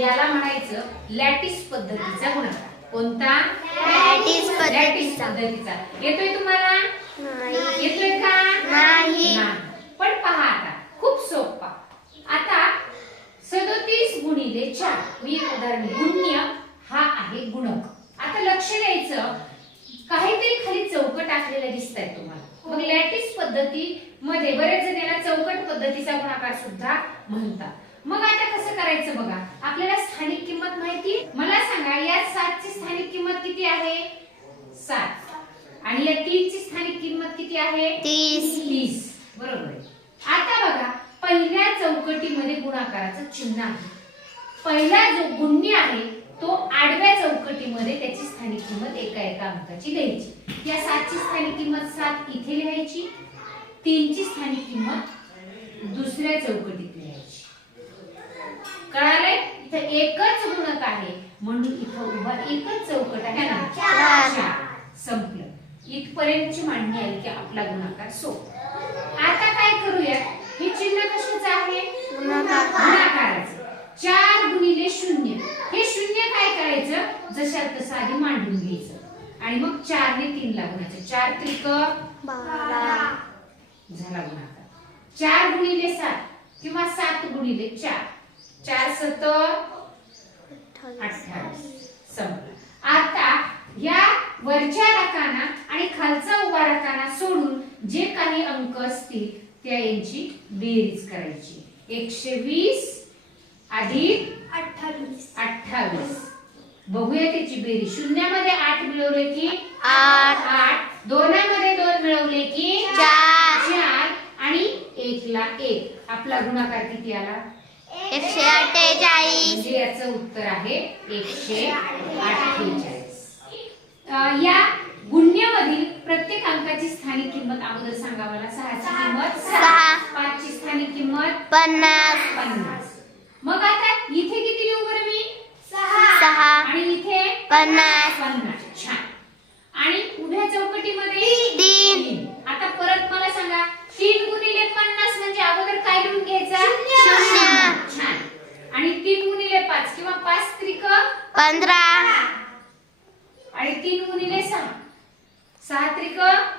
याला म्हणायचं लॅटिस पद्धतीचा गुणाकार. कोणता? लॅटिस लॅटिस पद्धतीचा. येतोय तुम्हाला? येतोय का? नाही. पण पहा आता. खूप सोपा. आता सदोतीस गुणिले चार. मी उदाहरण गुण्य हा आहे गुणक. आता लक्ष द्यायचं. काहीतरी खाली चौकट असलेलं दिसत आहे तुम्हाला. मग लॅटिस पद्धती मध्ये बरेच जण याला चौकट पद्धतीचा गुणाकार सुद्धा म्हणतात. मग आता कसं करायचं बघा? आपल्याला स्थानिक किंमत माहिती? मला सांगा या सातची स्थानिक किंमत किती आहे? सात. आणि या तीनची स्थानिक किंमत किती आहे? तीस. तीस. बरोबर. आता बघा पहिल्या चौकटीमध्ये गुणाकाराचं चिन्ह आहे. पहिला जो गुण्य आहे तो आडव्या चौकटीमध्ये त्याची स्थानिक किंमत एका एका अंकाची लिहायची या सातची स्थानिक किंमत सात इथे लिहायची. तीनची स्थानिक किंमत दुसऱ्या चौकटीत कळालंय? इथं एकच गुणक आहे. म्हणून इथं उभा एकच चौकट आहे. ना चार. संपलं. इथपर्यंतची मांडणी आली की आपला गुणाकार सो आता काय करूया? हे चिन्ह कशाचं आहे. गुणाकाराचं. चार गुणिले शून्य. हे शून्य काय करायचं? जशा तसं आधी मांडून घ्यायचं. आणि मग चार ने तीन ला गुणायचं चार त्रिक. झाला गुणाकार. चार गुणिले सात किंवा सात गुणिले चार. चार सत अठ्ठावीस. संपलं. आता या वरच्या रकाना आणि खालचा उभा रकाना सोडून जे काही अंक असतील त्या यांची बेरीज करायची. एकशे वीस अधिक अठ्ठावीस. अठ्ठावीस. बघूया त्याची बेरीज. शून्यामध्ये आठ मिळवले की? आठ. आठ. दोनामध्ये दोन मिळवले की? चार. चार. आणि एक ला एक. आपला गुणाकार किती आला? एकशे अठ्ठेचाळीस. म्हणजे याचं उत्तर आहे एकशे अठ्ठेचाळीस. या गुण्यमधील प्रत्येक अंकाची स्थानिक किंमत अगोदर सांगा मला. सहाची किंमत सहा. पाचची स्थानिक किंमत पन्नास. पन्नास. मग आता इथे किती लिहू बरं मी? सहा. आणि इथे पन्नास. पन्नास. छान. आणि उभ्या चौकटीमध्ये तीन. आता परत मला सांगा तीन गुणिले पन्नास म्हणजे अगोदर काय लिहून घ्यायचा शून्य. छान आणि तीन गुणिले पाच किंवा पाच त्रिक पंधरा. आणि तीन गुणिले सहा. सहा त्रिक अठरा.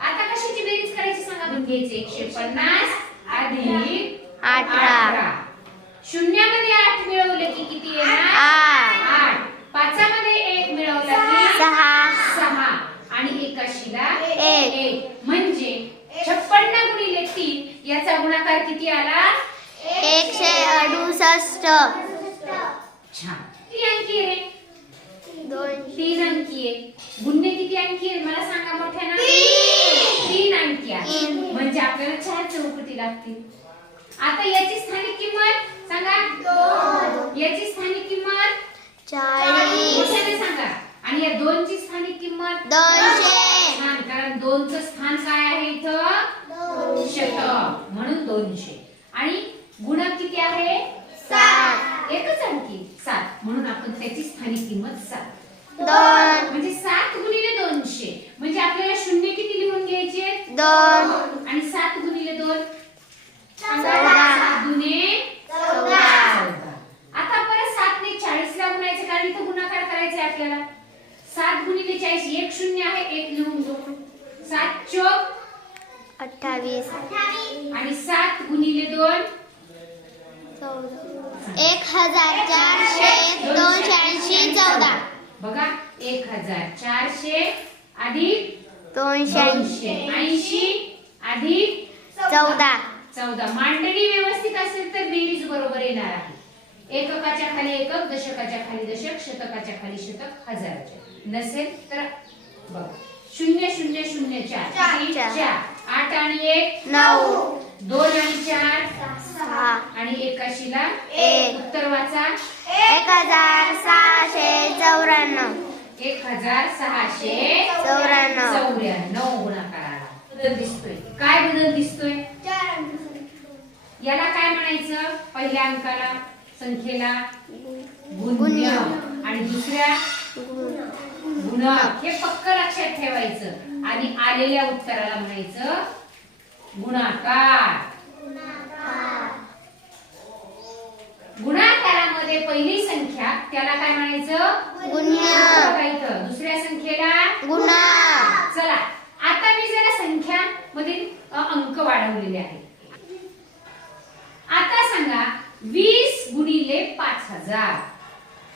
आता कशाची बेरीज करायची सांगा बरं घ्यायचे. एकशे पन्नास अधिक अठरा. शून्यामध्ये आठ मिळवले की किती येणार? आठ. पाचामध्ये एक मिळवला की सहा. सहा. आणि एकाशीला एक. एक. म्हणजे छप्पन्न गुणिले तीन याचा गुणाकार किती आला? एकशे अडुसष्ट. छान. किती अंकी आहे? तीन अंकी आहे. गुन्हे किती अंकी आहे मला सांगा मोठ्यानं तीन. तीन अंकी आहे तीन. म्हणजे आपल्याला चार चौकटी लागतील. आता याची स्थानिक किंमत सांगा. याची स्थानिक किंमत? चाळीस. मोठ्याने सांगा. आणि या दोनची स्थानिक किंमत? दोनशे. छान. कारण दोनचं स्थान काय आहे इथं? शतक. म्हणून दोनशे. गुणक किती आहे? सात. एकच अंकी सात. म्हणून आपण त्याची स्थानिक किंमत सात. दोन. म्हणजे सात गुणिले दोनशे. म्हणजे आपल्याला शून्य किती लिहून घ्यायचे? दोन. आणि सात गुणिले दोन. सात दुने. चौदा. आता परत सात ने चाळीस ला गुणायचं कारण इथं गुणाकार करायचा आहे आपल्याला. सात गुणिले चाळीस एक शून्य आहे एक लिहून घेऊ सात चोक अठ्ठावीस. आणि सात गुणिले दोन? एक हजार चारशे दोनशे ऐंशी चौदा. बघा एक हजार चारशे अधिक दोनशे दोनशे ऐंशी अधिक चौदा. चौदा. मांडणी व्यवस्थित असेल तर बेरीज बरोबर येणार आहे. एककाच्या खाली एकक दशकाच्या खाली दशक शतकाच्या खाली शतक हजाराच्या. नसेल तर बघा. शून्य शून्य शून्य? चार. चार. आठ आणि एक. नऊ दोन आणि चार सहा आणि एकाशीला एक. उत्तर वाचा एक हजार सहाशे चौऱ्याण्णव एक हजार सहाशे चौऱ्याण्णव. चौऱ्याण्णव गुणाकाराला. बदल दिसतोय. काय बदल दिसतोय? याला काय म्हणायचं? पहिल्या अंकाला संख्येला? गुण्य. आणि दुसऱ्या? गुणक हे पक्क लक्षात ठेवायचं. आणि आलेल्या उत्तराला म्हणायचं गुणाकार. गुणाकारामध्ये पहिली संख्या त्याला काय म्हणायचं. दुसऱ्या संख्येला? गुणा. चला आता मी जरा संख्या मधील अंक वाढवलेले आहेत. आता सांगा वीस गुणिले पाच हजार.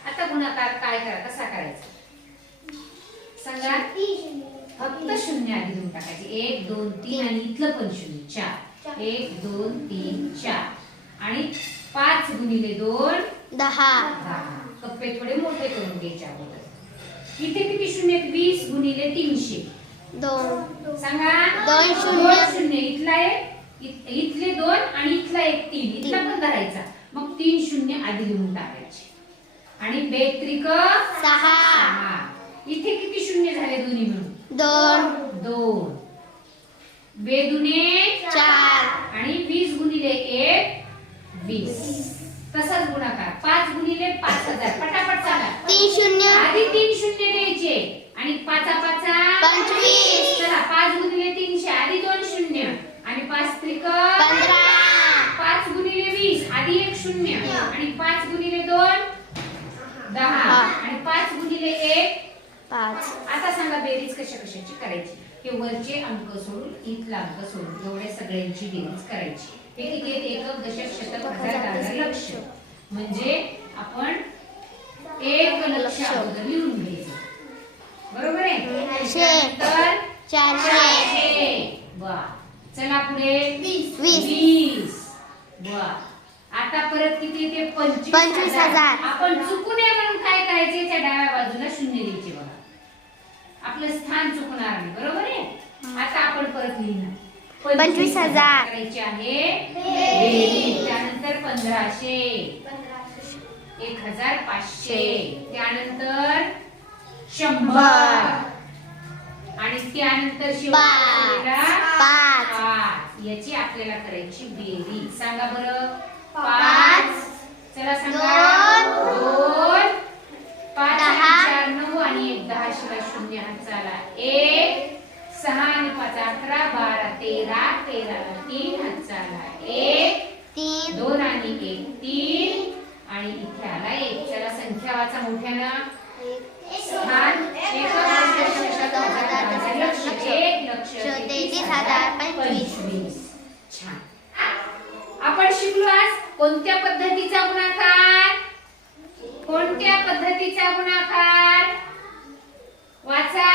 आता गुणाकार काय करा कसा करायचा? सांगा. फक्त शून्य आधी देऊन टाकायचे. एक दोन तीन आणि इथलं पण शून्य. चार. एक दोन तीन चार. आणि पाच गुणिले दोन दहा. कप्पे थोडे मोठे करून घ्यायचे अगोदर. इथे किती शून्य? वीस गुणिले तीनशे. दोन. सांगा. दोन शून्य. शून्य. इथला एक इथले दोन आणि इथला एक तीन. इथला पण धरायचा. मग तीन शून्य आधी लिहून टाकायचे. आणि बेत्रिक सहा. सहा. इथे किती शून्य झाले दोन्ही मिळून? दोन. दोन. बेदुने चार. आणि वीस गुणिले एक वीस. तसाच गुणाकार पाच गुणिले पाच हजार पटापट सांगा तीन शून्य आधी तीन शून्य द्यायचे आणि पाचा पाचा पंचवीस. चला पाच गुणिले तीनशे आधी दोन शून्य आणि पाच त्रिक पंधरा पाच गुणिले वीस आधी एक शून्य. आणि पाच गुणिले दोन दहा. आणि पाच गुणिले एक. पाच. आता सांगा बेरीज कशा कशाची करायची? हे वरचे अंक सोडून इथला अंक सोडून एवढ्या सगळ्यांची बेरीज करायची. हे किती एकक दशक शतक हजार लक्ष. म्हणजे आपण एक लक्ष. अगोदर लिहून घ्यायचं. बरोबर आहे? चारशे वा. चला पुढे. वीस. वीस. वा. आता परत किती येते? पंचवीस हजार. आपण चुकू नये म्हणून काय करायचे? त्या डाव्या बाजूला शून्य द्यायचे बघा. आपलं स्थान चुकणार नाही बरोबर आहे? आता आपण परत लिहिणार. पंचवीस हजार. करायचे आहे. त्यानंतर पंधराशे. एक हजार पाचशे. त्यानंतर शंभर. आणि त्यानंतर. पाच. याची आपल्याला करायची बेरीज. सांगा बरं. पाच चला सांगा. दोन पाच. चार नऊ आणि एक दहा शिवाय शून्य. चाला. एक सहा आणि पाच अकरा बारा तेरा तेरा तीन हात चाला एक तीन दोन आणि एक तीन आणि इथे आला एक चला संख्या वाचा मोठ्यानं स्थान एक लक्ष लक्ष एक लक्ष तेहतीस हजार पंचवीस. पंचवीस छान आपण शिकलो आज कोणत्या पद्धतीचा गुणाकार? कोणत्या पद्धतीचा गुणाकार? वाचा.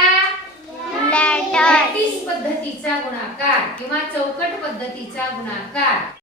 लॅटर लॅटिस पद्धतीचा गुणाकार किंवा चौकट पद्धतीचा गुणाकार.